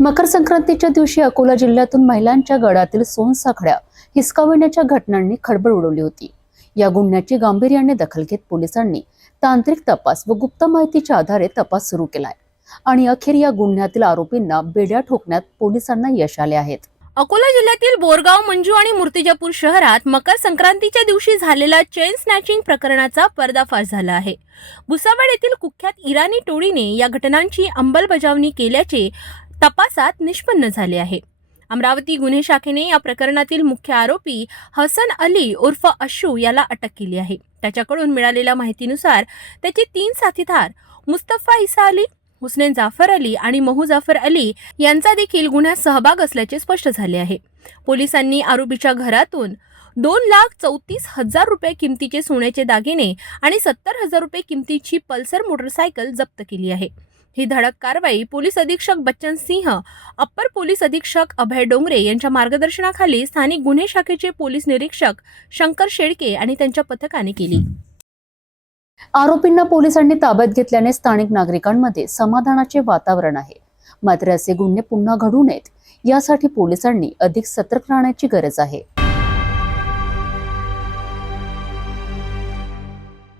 मकर संक्रांतीच्या दिवशी अकोला जिल्ह्यातून महिलांच्या गडातील सोनसाखड्या हिसकाविण्याच्या घटनांनी खळबळ उडवली होती. या गुन्ह्याची गांभीर्याने दखल घेत पोलिसांनी तांत्रिक तपास व गुप्त माहितीच्या आधारे तपास सुरू केलाय. आणि अखेर या गुन्ह्यातील आरोपींना बेड्या ठोकण्यात पोलिसांना यश आले आहेत. अकोला जिल्ह्यातील बोरगाव मंजू आणि मूर्तिजापूर शहरात मकर संक्रांतीच्या दिवशी झालेल्या चेन स्नॅचिंग प्रकरणाचा पर्दाफाश झाला आहे. भुसावळ येथील कुख्यात इराणी टोळीने या घटनांची अंमलबजावणी केल्याचे तपासात निष्पन्न झाले आहे. अमरावती गुन्हे शाखेने या प्रकरणातील मुख्य आरोपी हसन अली उर्फ अशू याला अटक केली आहे. त्याच्याकडून मिळालेल्या माहितीनुसार त्याचे तीन साथीदार मुस्तफा इसा अली हुसनेन जाफर अली आणि महू जाफर अली यांचा देखील गुन्ह्यात सहभाग असल्याचे स्पष्ट झाले आहे. पोलिसांनी आरोपीच्या घरातून दोन लाख चौतीस हजार रुपये किमतीचे सोन्याचे दागिने आणि सत्तर हजार रुपये किमतीची पल्सर मोटरसायकल जप्त केली आहे. ही धडक कारवाई पोलीस अधीक्षक बच्चन सिंह अप्पर पोलीस अधीक्षक अभय डोंगरे यांच्या मार्गदर्शनाखाली स्थानिक गुन्हे शाखेचे पोलीस निरीक्षक शंकर शेळके आणि त्यांच्या पथकाने केली. आरोपींना पोलिसांनी ताब्यात घेतल्याने स्थानिक नागरिकांमध्ये समाधानाचे वातावरण आहे. मात्र असे गुन्हे पुन्हा घडू नयेत यासाठी पोलिसांनी अधिक सतर्क राहण्याची गरज आहे.